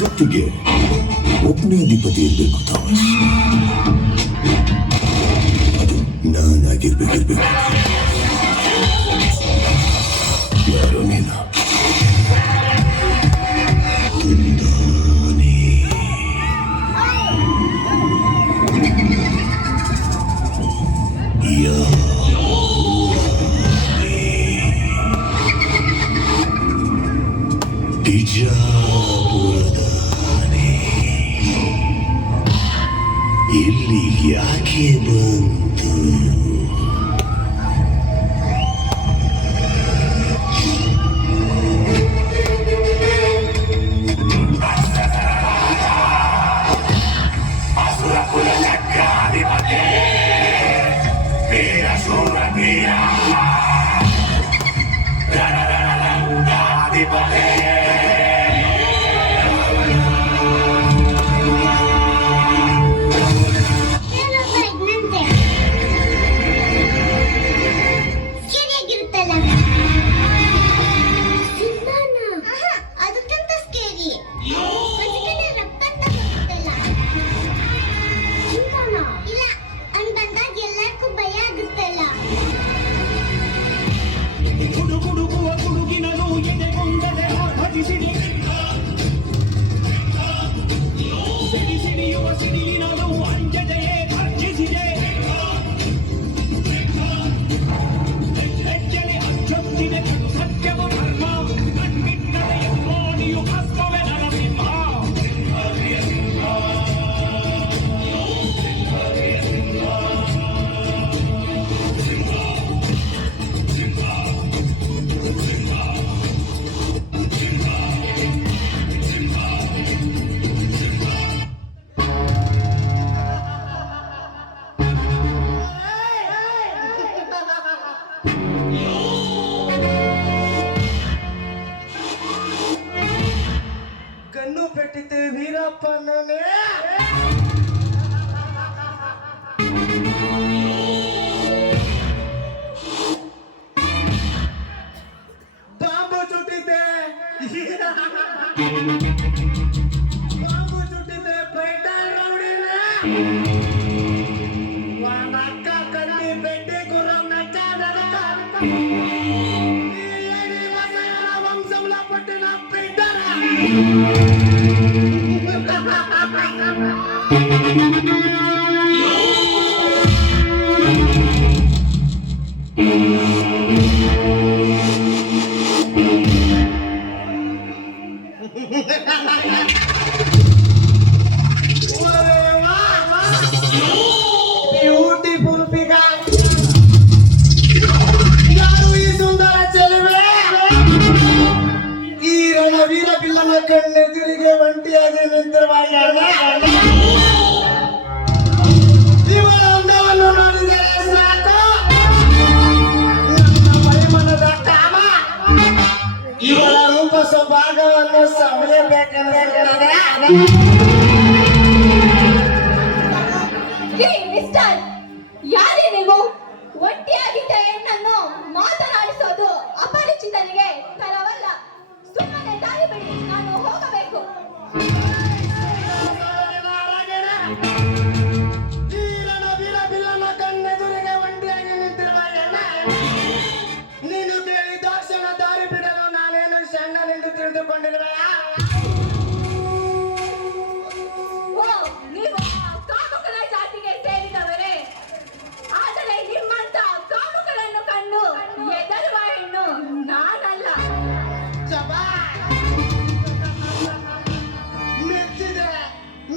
ಜಗತ್ತಿಗೆ ಒಬ್ಬನೇ ಅಧಿಪತಿ ಇರಬೇಕು ಥಾಮಸ್. ಅದು ನಾನಾಗಿರ್ಬೇಕು. ಯಾರೋ ನೀನು ಬಿಜಾಪುರದಾನೆ ಇಲ್ಲಿ ಯಾಕೆ ಬಂತು? ಕಣ್ಣು ಪೆಟ್ಟಿದ್ದೆ ವೀರಪ್ಪನೇ. ಬಾಂಬು ಚುಟ್ಟಿದ್ದೆ ಪೈಟಲ್ ರೌಡಿನೇ. ನಕ್ಕ ಕಣ್ಣಿ ಬೆಡ್ಡಿ ಗುರಂ ನಕ್ಕ ವಂಶಂಲ ಪಟ್ಟಿನ ಬಿಡ್ಡರ. Beautiful figure. ಯಾರು ಈ ಸುಂದರ ಚೆಲುವೆ? ಈ ರಣವೀರ ಬಿಲ್ಲನ ಕಣ್ಣೆದುರಿಗೆ ಒಂಟಿಯಾಗಿ ನಿಂತಿರುವ ಇವಳ ಅಂದವನ್ನು ನೋಡಿದರೆ ಸಾಕು ನನ್ನ ಪರಿಮಳದ ಕಾಮ. ಇವಳ ರೂಪ ಸ್ವಭಾಗವನ್ನು ಸವಿಯಬೇಕೆನ್ನಿಸುತ್ತದೆ. ಮಿಸ್ಟರ್, ಯಾರೇ ನೀವು? ಒಂಟಿಯಾಗಿದ್ದ ಹೆಣ್ಣನ್ನು ಮಾತನಾಡಿಸೋದು ಅಪರಿಚಿತನಿಗೆ ತರವಲ್ಲ. ಸುಮ್ಮನೆ ದಾರಿ ಬಿಡಿ, ನಾನು ಹೋಗಬೇಕು. ಕಣ್ಣೆದುರಿಗೆ ಒಂಟಿಯಾಗಿ ನಿಂತಿರುವ ಹೆಣ್ಣ ನೀನು ಕೇಳಿದಾಕ್ಷಣ ದಾರಿ ಬಿಡಲು ನಾನೇನು ಸಣ್ಣನೆಂದು ತಿಳಿದುಕೊಂಡಿರುವೆ? ನೀವು ಕಾಮುಕರ ಜಾತಿಗೆ ಸೇರಿದವರೇ. ಆದರೆ ನಿಮ್ಮಂತ ಕಾಮುಕರನ್ನು ಕಂಡು ಎದರುವ ಹೆಣ್ಣು ನಾನಲ್ಲ.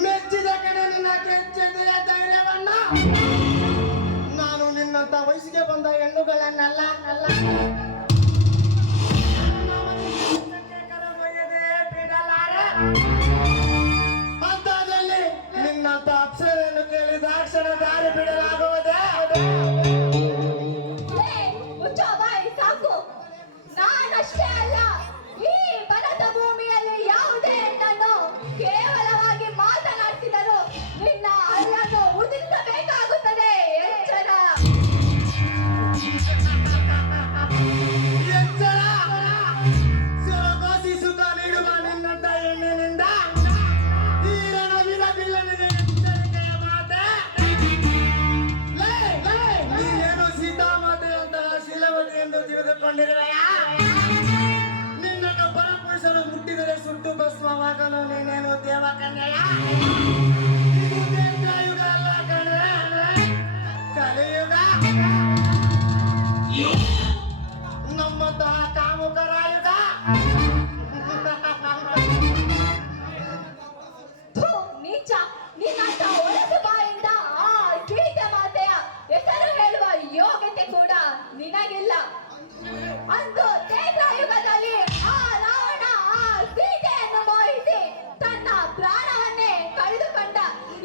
ಮೆಚ್ಚಿದ ಕಡೆ ನಿನ್ನ ಕೆಚ್ಚೆದೆಯ ಧೈರ್ಯವನ್ನ. ನಾನು ನಿನ್ನಂತ ವಯಸ್ಸಿಗೆ ಬಂದ ಹೆಣ್ಣುಗಳನ್ನೆಲ್ಲ ಬಿಡಲಾರೆ. ಅಂಥದ್ರಲ್ಲಿ ನಿನ್ನಂತ ಅಪ್ಸರೆಯನ್ನು ಕೇಳಿದಾಕ್ಷಣ ದಾರಿ ಬಿಡಲಾಗುವುದೇ? ಮುಚ್ಚೋ ಬಾಯಿ ಸಾಕು. ನಾನಷ್ಟೇ ಅಲ್ಲ, ಈ ಭರತ ಭೂಮಿಯಲ್ಲಿ ಯಾವುದೇ ಹೆಣ್ಣನ್ನು ಕೇವಲವಾಗಿ ಮಾತನಾಡಿಸಿದರೂ ನಿನ್ನ ಹಲ್ಲನ್ನು ಉದಿಸಬೇಕಾಗುತ್ತದೆ. ಎಚ್ಚರ. ಸೊರಗೋಸಿ ಸುಖ ನೀಡುವ ನಿನ್ನಂತ ಹೆಣ್ಣಿನಿಂದ ಸುಟ್ಟು ಭಸ್ಮವಾಗಲು ನೀನೇನು ದೇವ ಕನ್ಯೆಯ? ಇದು ಯುಗ ಅಲ್ಲ ಕಣೆ, ಕಲಿಯುಗ. ನಮ್ಮಂತಹ ಕಾಮುಕರ ಯುಗ. ಥು, ನೀಚ, ನಿನ್ನಂತ ಒಳಸು ಬಾಯಿಂದ ಆ ಸೀತೆ ಮಾತೆಯ ಹೆಸರು ಹೇಳುವ ಯೋಗ್ಯತೆ ಕೂಡ ನಿನಗಿಲ್ಲ. ಅಂದು ಯುಗದಲ್ಲಿ ಆ ರಾವಣ ಆ ಸೀತೆಯನ್ನು ಮೋಹಿಸಿ ತನ್ನ ಪ್ರಾಣವನ್ನೇ ಕಳೆದುಕೊಂಡ.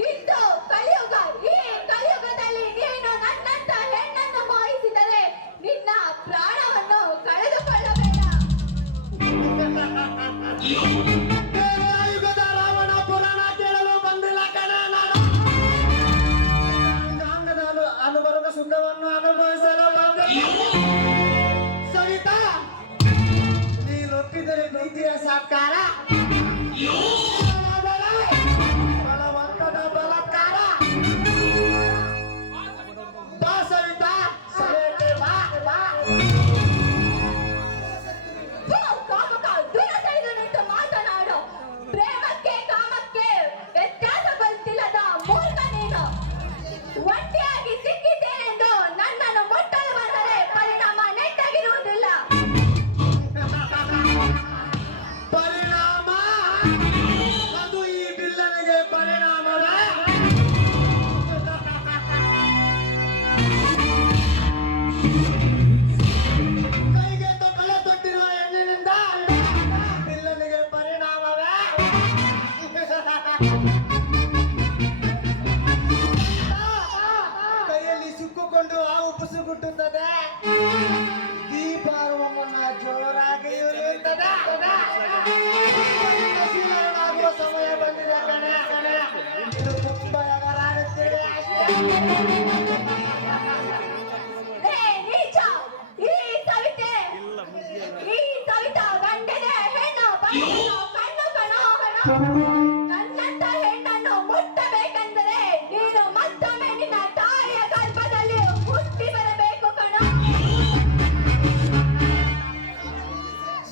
ಇಂದು ಕಲಿಯುಗ, ಈ ಕಲಿಯುಗದಲ್ಲಿ ನೀನು ನನ್ನಂತ ಹೆಣ್ಣನ್ನು ಮೋಹಿಸಿದರೆ ನಿನ್ನ ಪ್ರಾಣವನ್ನು ಕಳೆದುಕೊಳ್ಳಬೇಡ. ಯುಗದ ರಾವಣ ಪುರಾಣ ಕೇಳಲು ಬಂದಿಲ್ಲ ಕಣೆ ನಾನು. ಅಂಗಾಂಗದ ಅನುಭವದ ಸುಖವನ್ನು ಅನುಭವಿಸಲು ಬಂದಿಲ್ಲ. ಸವಿತಾ, ನೀನು ಒಪ್ಪಿದರೆ ಪ್ರೀತಿಯ ಸಾಕಾರ, ಬಲವಂತದ ಬಲತ್ಕಾರ. ಬಾ ಸವಿತಾ, ಸಭೆಗೆ ಬಾ, ಬಾ. ಥು, ಕಾಮುಕ, ದೂರ ಸರಿದು ನಿಂತು ಮಾತನಾಡು. ಪ್ರೇಮಕ್ಕೆ ಕಾಮಕ್ಕೆ ವ್ಯತ್ಯಾಸ ಗೊತ್ತಿಲ್ಲದ ಮೂರ್ಖ ನೀನು. ಒಂಟಿಯಾಗಿ ಸಿಕ್ಕಿದ್ದೇನೆಂದು ನನ್ನನ್ನು ಮುಟ್ಟಲು ಬಂದರೆ ಪರಿಣಾಮ ನೆಟ್ಟಗಿರುವುದಿಲ್ಲ. ಪರಿಣಾಮ ಅದು ಈ ಬಿಲ್ಲನಿಗೆ ಪರಿಣಾಮವೇ? ಕೈಗೆ ಕಳೆ ತೊಟ್ಟಿರುವ ಹೆಣ್ಣಿನಿಂದ ಬಿಲ್ಲನಿಗೆ ಪರಿಣಾಮವೇ? ಕೈಯಲ್ಲಿ ಸಿಕ್ಕಿಕೊಂಡು ಹಾವು ಪುಸುಗುಟ್ಟುತ್ತದೆ, ದೀಪ ಆರುವ ಮುನ್ನ ಜೋರಾಗಿ ಉರಿಯುತ್ತದೆ. ಆಗುವ ಸಮಯ ಬಂದಿದೆ ಕಣೆ, ಕಣೆ. ಇದು ತುಂಬಾ ಎಗರಾಡುತ್ತಿದೆ ಅಷ್ಟೇ. ಏ ನೀಚ, ಈ ಸವಿತೆ ಗಂಡಗೆ ಹೆಣ್ಣು ಬಂದು ಕಣ್ಣು ಕಣ. ನನ್ನಂತ ಹೆಣ್ಣನ್ನು ಮುಟ್ಟಬೇಕೆಂದರೆ ನೀನು ಮತ್ತೊಮ್ಮೆ ನಿನ್ನ ತಾಯಿಯ ಗರ್ಭದಲ್ಲಿ ಹುಟ್ಟಿ ಬರಬೇಕು ಕಣ.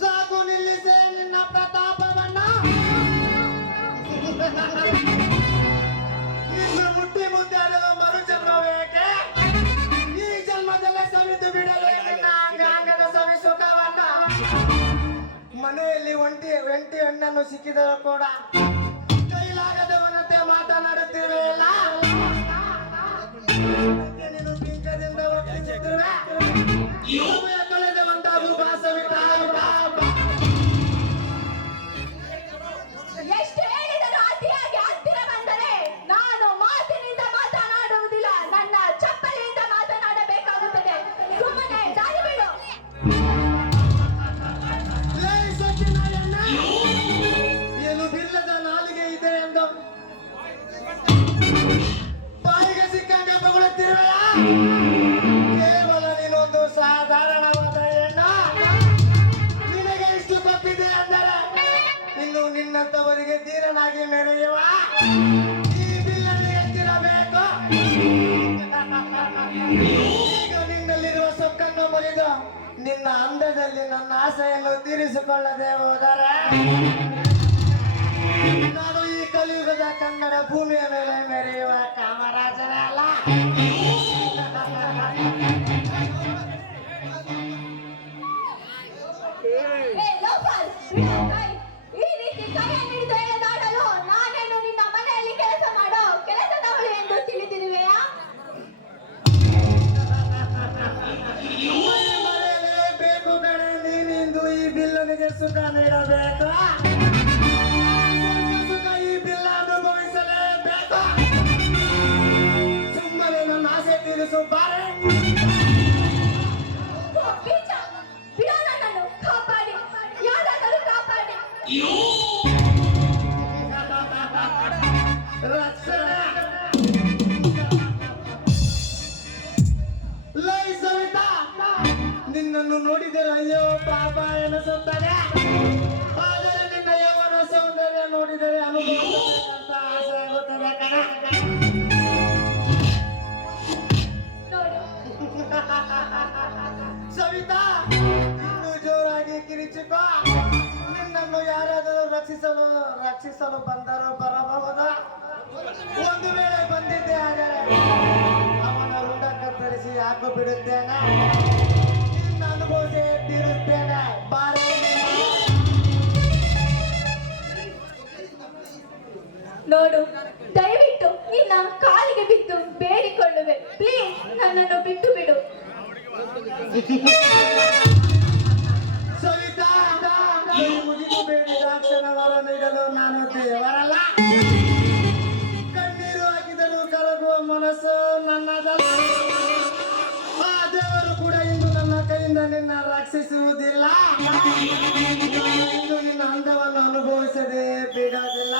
ಸಾಕು, ನಿಲ್ಲಿಸೆ ನಿನ್ನ ಪ್ರತಾಪವನ್ನ. ನಿನ್ನ ಮುಟ್ಟಿ ಮುದ್ದಾಡಲು ಮರು ಜನ್ಮವೇಕೆ? ಈ ಜನ್ಮದಲ್ಲೇ ಸವಿದು ಬಿಡಲು ನಿನ್ನ ಅಂಗಾಂಗದ ಸವಿ ಸುಖವನ್ನ. ಮನೆಯಲ್ಲಿ ಒಂಟಿ ಹೆಣ್ಣನ್ನು ಸಿಕ್ಕಿದರೂ ಕೂಡ ಕೈಲಾಗದವನಂತೆ ಮಾತನಾಡುತ್ತಿರುವೆಯಲ್ಲ. ನೀನು ಬಿಂಕದಿಂದ ಒಪ್ಪಿಸುತ್ತಿರುವೆ. ಸಮಯ ಕಳೆದವಂತಾಗು ಬಾ ಸವಿತಾ, ಬಾ, ಬಾ. ಎಷ್ಟು ಹೇಳಿದರೂ ಅತಿಯಾಗಿ ಹತ್ತಿರ ಬಂದರೆ ನಾನು ಮಾತಿನಿಂದ ಮಾತನಾಡುವುದಿಲ್ಲ, ನನ್ನ ಚಪ್ಪಲಿಯಿಂದ ಮಾತನಾಡಬೇಕಾಗುತ್ತದೆ. ಸುಮ್ಮನೆ ದಾರಿ ಬಿಡು. ಲೇ ಸೊಕ್ಕಿನ ಹೆಣ್ಣೆ, ಏನು ಬಿಲ್ಲದ ನಾಲಿಗೆ ಇದೆ ಎಂದು ಬಾಯಿಗೆ ಸಿಕ್ಕಂಗೆ ಬಗುಳುತ್ತಿರುವೆಯ? ಕೇವಲ ನೀನೊಂದು ಸಾಧಾರಣವಾದ ಹೆಣ್ಣು. ನಿನಗೆ ಇಷ್ಟು ತಪ್ಪಿದೆ ಅಂದರೆ ಇನ್ನು ನಿನ್ನಂತವರಿಗೆ ಧೀರನಾಗಿ ಮೆರೆಯುವ ಈ ಬಿಲ್ಲನ್ನು ಎತ್ತಿರಬೇಕು. ಈಗ ನಿನ್ನಲ್ಲಿರುವ ಸೊಕ್ಕನ್ನು ಮುರಿದು ನಿನ್ನ ಅಂದದಲ್ಲಿ ನನ್ನ ಆಸೆಯನ್ನು ತೀರಿಸಿಕೊಳ್ಳದೆ ಹೋದರೆ ನಾನು ಈ ಕಲಿಯುಗದ ಕನ್ನಡ ಭೂಮಿಯ ಮೇಲೆ ಮೆರೆಯುವ ಕಾಮರಾಜನೇ ಅಲ್ಲ. ಏ ಲೋಫರ್, ಬಿಡು ಕೈ. ಈ ರೀತಿ ಕೈಯನ್ನು ಹಿಡಿದು ಎಳೆದಾಡಲು ನಾನೇನು ನಿನ್ನ ಮನೆಯಲ್ಲಿ ಕೆಲಸ ಮಾಡೋ ಕೆಲಸದವಳು ಎಂದು ತಿಳಿದಿರುವೆಯಾ? ಬೇಕು ಕಣೆ, ನೀನಿಂದು ಈ ಬಿಲ್ಲನಿಗೆ ಸುಖ ನೀಡಬೇಕು. ಸುಖ ಈ ಬಿಲ್ಲ ಅನುಭವಿಸಲೇಬೇಕು. ಸುಮ್ಮನೆ ನನ್ನ ಆಸೆ ತೀರಿಸು ಬಾರೆ. ಓ, ಬೀಚ, ಬಿಡು ನನ್ನನ್ನು. ಕಾಪಾಡಿ, ಯಾರಾದರೂ ಕಾಪಾಡಿ. ರಕ್ಷಣೆ. ಲೈ ಸವಿತಾ, ನಿನ್ನನ್ನು ನೋಡಿದರೆ ಅಯ್ಯೋ ಪಾಪ ಎನಿಸುತ್ತದೆ. ಆದರೆ ನಿನ್ನ ಯೌವನ ಸೌಂದರ್ಯ ನೋಡಿದರೆ ಅನುಭವಿಸಬೇಕಂತ ಆಸೆ ಆಗುತ್ತದೆ ಕಣ. ನೋಡು, ಸವಿತಾ, ಇನ್ನೂ ಜೋರಾಗಿ ಕಿರಿಚಿಕೋ. ನಿನ್ನನ್ನು ಯಾರಾದರೂ ರಕ್ಷಿಸ ರಕ್ಷಿಸಲು ಬಂದರೂ ಬರಬಹುದ? ಒಂದು ವೇಳೆ ಬಂದಿದ್ದೆ ಆದರೆ ಅವನ ರುಂಡ ಕತ್ತರಿಸಿ ಹಾಕು ಬಿಡುತ್ತೇನೆ. ನಿನ್ನ ಅನುಭವಿಸಿ ತೀರುತ್ತೇನೆ. ಬಾರೆ ನೋಡು, ದಯವಿಟ್ಟು ನಿನ್ನ ಕಾಲಿಗೆ ಬಿದ್ದು ಬೇಡಿಕೊಳ್ಳುವೆ. ಪ್ಲೀಸ್ ನನ್ನನ್ನು ಬಿಟ್ಟು ಬಿಡು. ಸವಿತಾ, ಮುಗಿದು ಬೇಡಿದ ಕ್ಷಣವರ ನೀಡಲು ನಾನು ದೇವರಲ್ಲ. ಕಣ್ಣೀರು ಹಾಕಿದನು ಕರಗುವ ಮನಸ್ಸು ನನ್ನದಲ್ಲ. ಆ ದೇವರು ಕೂಡ ಇಂದು ನನ್ನ ಕೈಯಿಂದ ನಿನ್ನ ರಕ್ಷಿಸುವುದಿಲ್ಲ. ಇಂದು ನಿನ್ನ ಅಂದವನ್ನು ಅನುಭವಿಸದೆ ಬಿಡೋದಿಲ್ಲ.